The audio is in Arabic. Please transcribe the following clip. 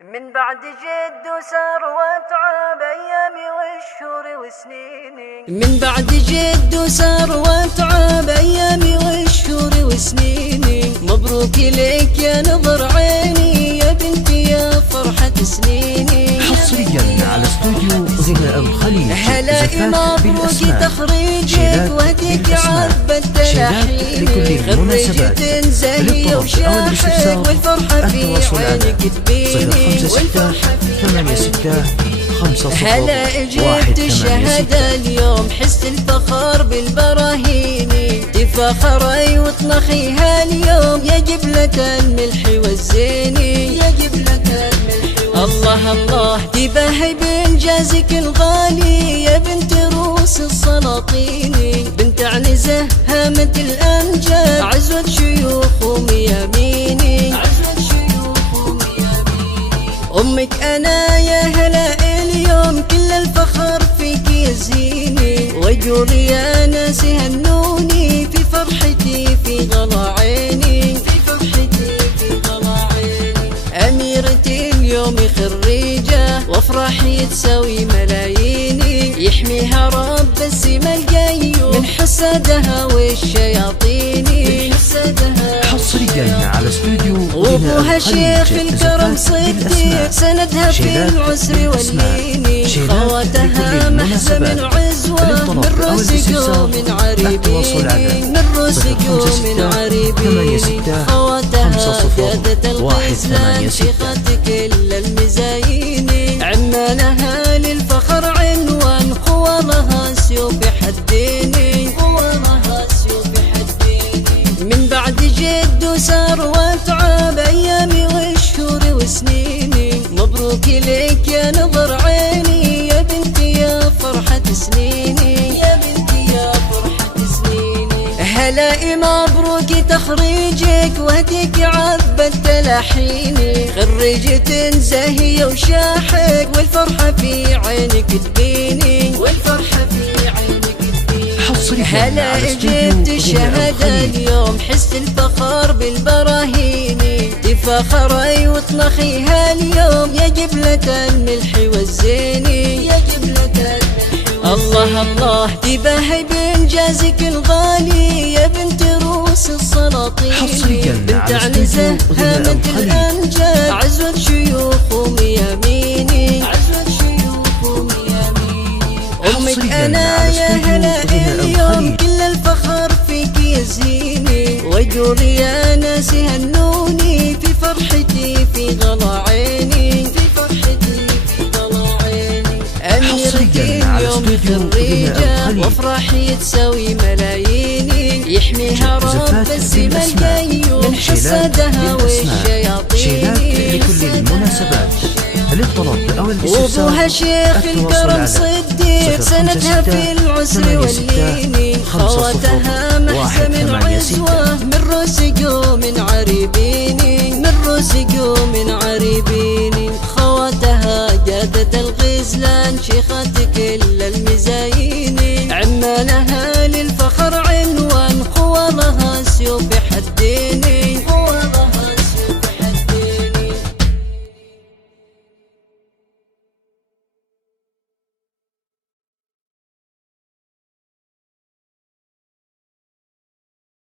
من بعد جد وسار وتعب أيامي والشهور وسنيني، من بعد جد وسار وتعب أيامي والشهور وسنيني. مبروك لك يا نظر عيني يا بنتي يا فرحة سنيني. حصريا على استوديو غناء الخليج. هلا مبروك تخريجك وهديك عذبة تلحيني. خريجة زاهية وشاحك والفرحة في عينك تبيني. والفرحة هلا اجت الشهادة اليوم حس الفخر بالبراهيني. تفخري وطنخيها اليوم يا جبلة الملح والزيني. يا جبلة الملح الله الله تباهي بإنجازك الغالي يا بنت روس السلاطيني. بنت عنزة هامة الأمجاد عزوة شيوخ ومياميني. أمك أنا يا هلا اليوم كل الفخر فيك يزيني. ويقول يا ناس هنوني في فرحتي في غلا عيني. في فرحتي في غلا عيني. أميرتي اليوم خريجة وافرحي تساوي ملاييني. يحميها رب السما القيوم من حسدها والشياطيني. حصريا على استوديو وابوها شيخ الكرم صديق سندها في العسر واللين. خواتها محزة من عزوة من رزق ومن عريبين. من رزق ومن عريبين. خواتها قادة الغزلان شيخة كل المزايين. عمانها للفخر عنوان خوالها سيوف حديني. خوالها سيوف حديني. من بعد جد وسار وتعب أيامي والشهور وسنيني. مبروك لك يا نظر عيني يا بنتي يا فرحة سنيني. يا بنتي يا فرحة سنيني. هلا مبروك تخريجك وهديك عذبة تلحيني. خريجة زاهية وشاحك والفرحة في عينك تبيني. والفرحة في عينك تبيني. هلا اجت الشهادة اليوم حس الفخر بالبراهيني. تفخري وطنخيها اليوم يا جبلة الملح والزيني. يا جبلة الملح الله الله تباهي بإنجازك الغالي يا بنت روس السلاطيني. بنت عنزة هامة الأمجاد عزوة شيوخ ومياميني. عزوة شيوخ ومياميني. أمك أنا يا هلا اليوم كل الفخر فيك يزيني. ويقول يا ناس هنوني في فرحتي في غلا عيني. في فرحتي في غلا عيني. أميرتي اليوم خريجة وافرحي تساوي ملاييني. يحميها رب السما القيوم من حسدها والشياطيني. لكل المناسبات للطلب أو الاستفسار. وابوها شيخ الكرم صديق سندها في العسر واللين. خواتها محزة من عزوة من رزق ومن عريبيني. من رزق ومن عريبيني. خواتها قادة الغزلان شيخة كل المزايين. عمانها للفخر عنوان خوالها سيوف حديني.